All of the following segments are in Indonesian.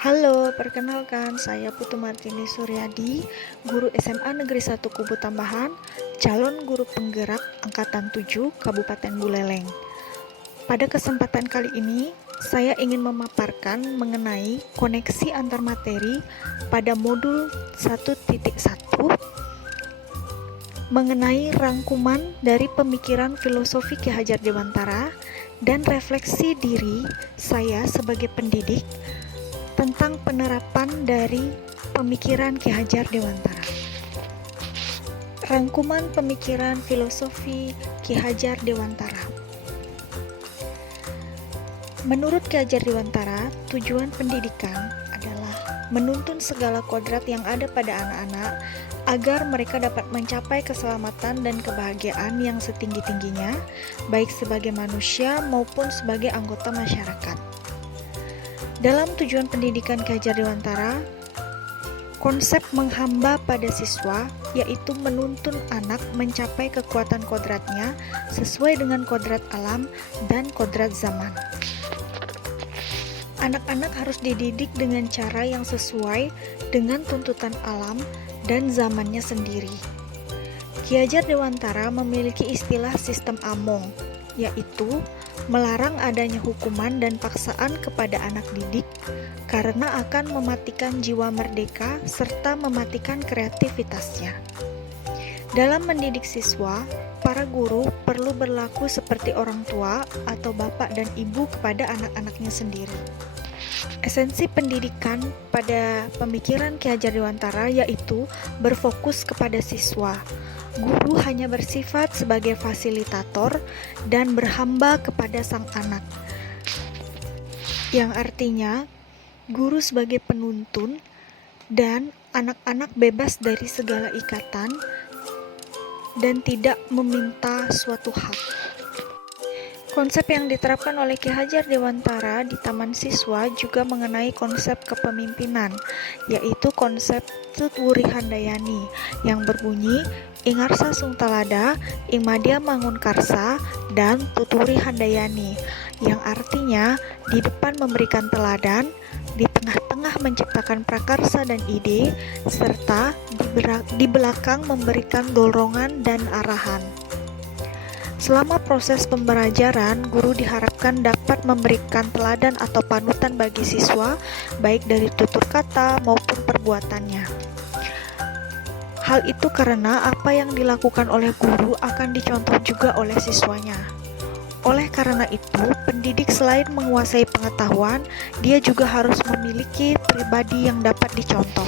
Halo, perkenalkan saya Putu Martini Suryadi, guru SMA Negeri 1 Kubu Tambahan, calon guru penggerak Angkatan 7 Kabupaten Buleleng. Pada kesempatan kali ini, saya ingin memaparkan mengenai koneksi antar materi pada modul 1.1 mengenai rangkuman dari pemikiran filosofi Ki Hajar Dewantara dan refleksi diri saya sebagai pendidik tentang penerapan dari pemikiran Ki Hajar Dewantara. Rangkuman pemikiran filosofi Ki Hajar Dewantara. Menurut Ki Hajar Dewantara, tujuan pendidikan adalah menuntun segala kodrat yang ada pada anak-anak agar mereka dapat mencapai keselamatan dan kebahagiaan yang setinggi-tingginya, baik sebagai manusia maupun sebagai anggota masyarakat. Dalam tujuan pendidikan Ki Hajar Dewantara, konsep menghamba pada siswa yaitu menuntun anak mencapai kekuatan kodratnya sesuai dengan kodrat alam dan kodrat zaman. Anak-anak harus dididik dengan cara yang sesuai dengan tuntutan alam dan zamannya sendiri. Ki Hajar Dewantara memiliki istilah sistem Among, yaitu melarang adanya hukuman dan paksaan kepada anak didik karena akan mematikan jiwa merdeka serta mematikan kreativitasnya. Dalam mendidik siswa, para guru perlu berlaku seperti orang tua atau bapak dan ibu kepada anak-anaknya sendiri. Esensi pendidikan pada pemikiran Ki Hajar Dewantara yaitu berfokus kepada siswa. Guru hanya bersifat sebagai fasilitator dan berhamba kepada sang anak. Yang artinya, guru sebagai penuntun dan anak-anak bebas dari segala ikatan dan tidak meminta suatu hak. Konsep yang diterapkan oleh Ki Hajar Dewantara di Taman Siswa juga mengenai konsep kepemimpinan, yaitu konsep Tutwuri Handayani yang berbunyi Ingarsa Sungtalada, Ingmadya Mangunkarsa, dan Tutwuri Handayani, yang artinya di depan memberikan teladan, di tengah-tengah menciptakan prakarsa dan ide, serta di belakang memberikan dorongan dan arahan. Selama proses pembelajaran, guru diharapkan dapat memberikan teladan atau panutan bagi siswa, baik dari tutur kata maupun perbuatannya. Hal itu karena apa yang dilakukan oleh guru akan dicontoh juga oleh siswanya. Oleh karena itu, pendidik selain menguasai pengetahuan, dia juga harus memiliki pribadi yang dapat dicontoh.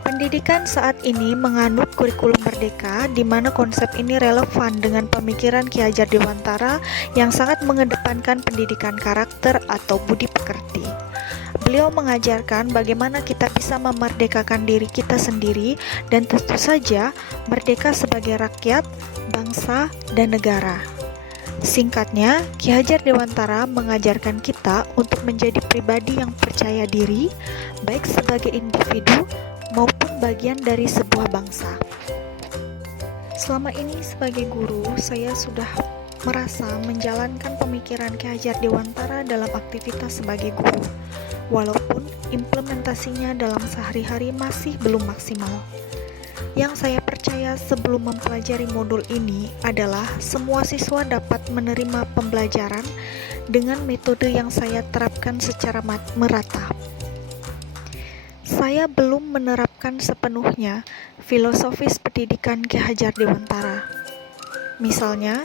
Pendidikan saat ini menganut kurikulum merdeka, di mana konsep ini relevan dengan pemikiran Ki Hajar Dewantara yang sangat mengedepankan pendidikan karakter atau budi pekerti. Beliau mengajarkan bagaimana kita bisa memerdekakan diri kita sendiri dan tentu saja merdeka sebagai rakyat, bangsa, dan negara. Singkatnya, Ki Hajar Dewantara mengajarkan kita untuk menjadi pribadi yang percaya diri, baik sebagai individu maupun bagian dari sebuah bangsa. Selama ini sebagai guru, saya sudah merasa menjalankan pemikiran Ki Hajar Dewantara dalam aktivitas sebagai guru, walaupun implementasinya dalam sehari-hari masih belum maksimal. Yang saya percaya sebelum mempelajari modul ini adalah semua siswa dapat menerima pembelajaran dengan metode yang saya terapkan secara merata. Saya belum menerapkan sepenuhnya filosofis pendidikan Ki Hajar Dewantara. Misalnya,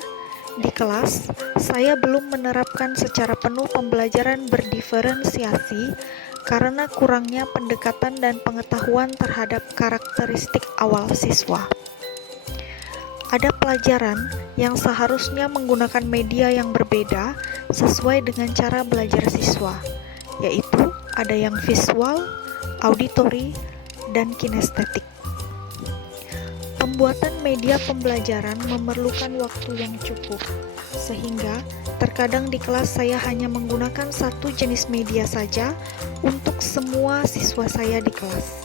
di kelas, saya belum menerapkan secara penuh pembelajaran berdiferensiasi karena kurangnya pendekatan dan pengetahuan terhadap karakteristik awal siswa. Ada pelajaran yang seharusnya menggunakan media yang berbeda sesuai dengan cara belajar siswa, yaitu ada yang visual, auditori, dan kinestetik. Pembuatan media pembelajaran memerlukan waktu yang cukup, sehingga terkadang di kelas saya hanya menggunakan satu jenis media saja untuk semua siswa saya di kelas.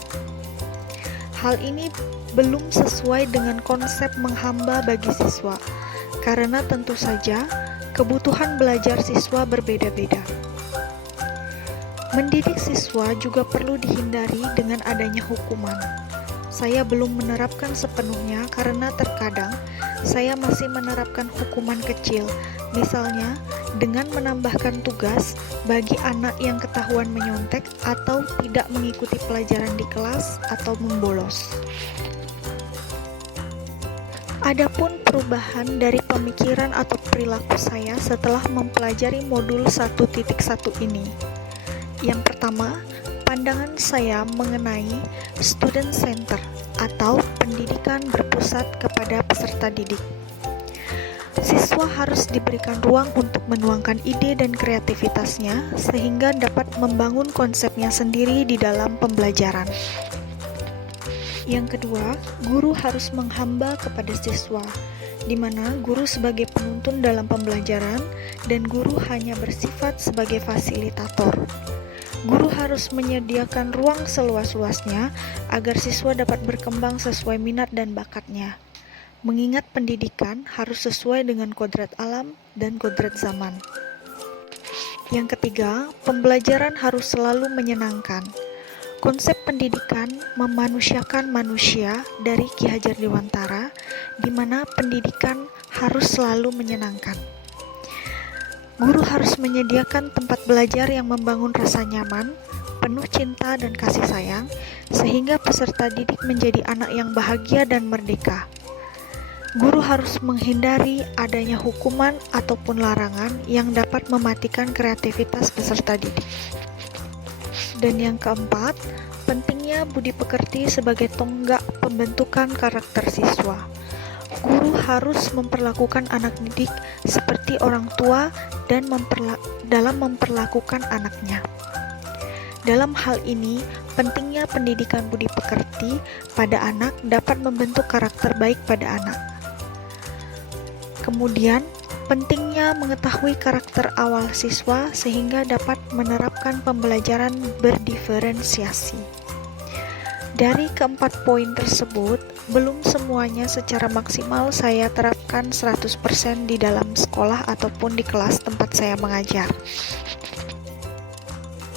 Hal ini belum sesuai dengan konsep menghamba bagi siswa, karena tentu saja kebutuhan belajar siswa berbeda-beda. Mendidik siswa juga perlu dihindari dengan adanya hukuman. Saya belum menerapkan sepenuhnya karena terkadang saya masih menerapkan hukuman kecil, misalnya dengan menambahkan tugas bagi anak yang ketahuan menyontek atau tidak mengikuti pelajaran di kelas atau membolos. Adapun perubahan dari pemikiran atau perilaku saya setelah mempelajari modul 1.1 ini. Yang pertama, pandangan saya mengenai student center atau pendidikan berpusat kepada peserta didik. Siswa harus diberikan ruang untuk menuangkan ide dan kreativitasnya sehingga dapat membangun konsepnya sendiri di dalam pembelajaran. Yang kedua, guru harus menghamba kepada siswa, di mana guru sebagai penuntun dalam pembelajaran dan guru hanya bersifat sebagai fasilitator. Guru harus menyediakan ruang seluas-luasnya agar siswa dapat berkembang sesuai minat dan bakatnya. Mengingat pendidikan harus sesuai dengan kodrat alam dan kodrat zaman. Yang ketiga, pembelajaran harus selalu menyenangkan. Konsep pendidikan memanusiakan manusia dari Ki Hajar Dewantara, di mana pendidikan harus selalu menyenangkan. Guru harus menyediakan tempat belajar yang membangun rasa nyaman, penuh cinta dan kasih sayang, sehingga peserta didik menjadi anak yang bahagia dan merdeka. Guru harus menghindari adanya hukuman ataupun larangan yang dapat mematikan kreativitas peserta didik. Dan yang keempat, pentingnya budi pekerti sebagai tonggak pembentukan karakter siswa. Guru harus memperlakukan anak didik seperti orang tua dan dalam memperlakukan anaknya. Dalam hal ini, pentingnya pendidikan budi pekerti pada anak dapat membentuk karakter baik pada anak. Kemudian, pentingnya mengetahui karakter awal siswa sehingga dapat menerapkan pembelajaran berdiferensiasi. Dari keempat poin tersebut, belum semuanya secara maksimal saya terapkan 100% di dalam sekolah ataupun di kelas tempat saya mengajar.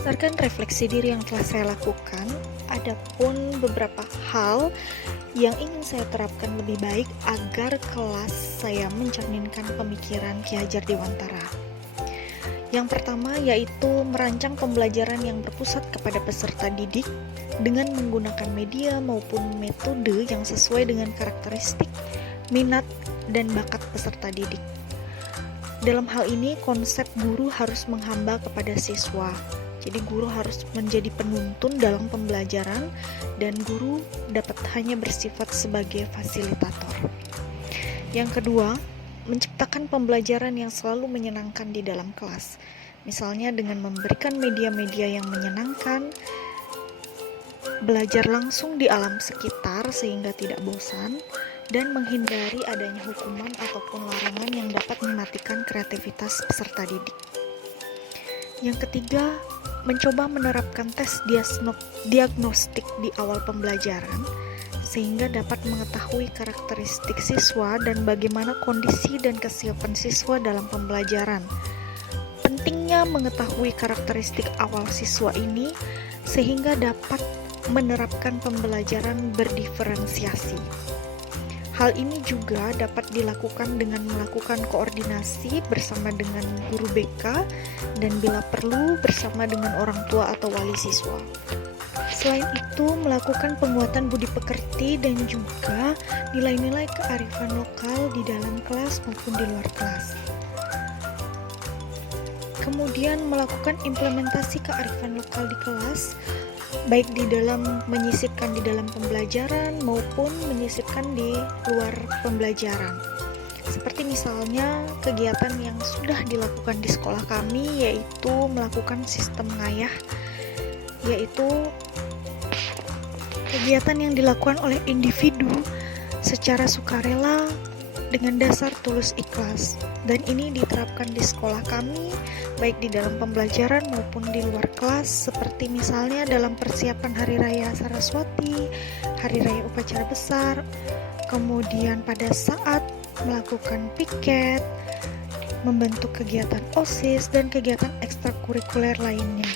Berdasarkan refleksi diri yang telah saya lakukan, adapun beberapa hal yang ingin saya terapkan lebih baik agar kelas saya mencerminkan pemikiran Ki Hajar Dewantara. Yang pertama yaitu merancang pembelajaran yang berpusat kepada peserta didik dengan menggunakan media maupun metode yang sesuai dengan karakteristik, minat, dan bakat peserta didik. Dalam hal ini konsep guru harus menghamba kepada siswa. Jadi guru harus menjadi penuntun dalam pembelajaran dan guru dapat hanya bersifat sebagai fasilitator. Yang kedua, menciptakan pembelajaran yang selalu menyenangkan di dalam kelas. Misalnya dengan memberikan media-media yang menyenangkan, belajar langsung di alam sekitar sehingga tidak bosan, dan menghindari adanya hukuman ataupun larangan yang dapat mematikan kreativitas peserta didik. Yang ketiga, mencoba menerapkan tes diagnostik di awal pembelajaran sehingga dapat mengetahui karakteristik siswa dan bagaimana kondisi dan kesiapan siswa dalam pembelajaran. Pentingnya mengetahui karakteristik awal siswa ini sehingga dapat menerapkan pembelajaran berdiferensiasi. Hal ini juga dapat dilakukan dengan melakukan koordinasi bersama dengan guru BK dan bila perlu bersama dengan orang tua atau wali siswa. Selain itu, melakukan penguatan budi pekerti dan juga nilai-nilai kearifan lokal di dalam kelas maupun di luar kelas. Kemudian melakukan implementasi kearifan lokal di kelas, baik di dalam menyisipkan di dalam pembelajaran maupun menyisipkan di luar pembelajaran. Seperti misalnya kegiatan yang sudah dilakukan di sekolah kami yaitu melakukan sistem ngayah, yaitu kegiatan yang dilakukan oleh individu secara sukarela dengan dasar tulus ikhlas, dan ini diterapkan di sekolah kami baik di dalam pembelajaran maupun di luar kelas, seperti misalnya dalam persiapan Hari Raya Saraswati, Hari Raya Upacara Besar, kemudian pada saat melakukan piket, membentuk kegiatan OSIS, dan kegiatan ekstrakurikuler lainnya.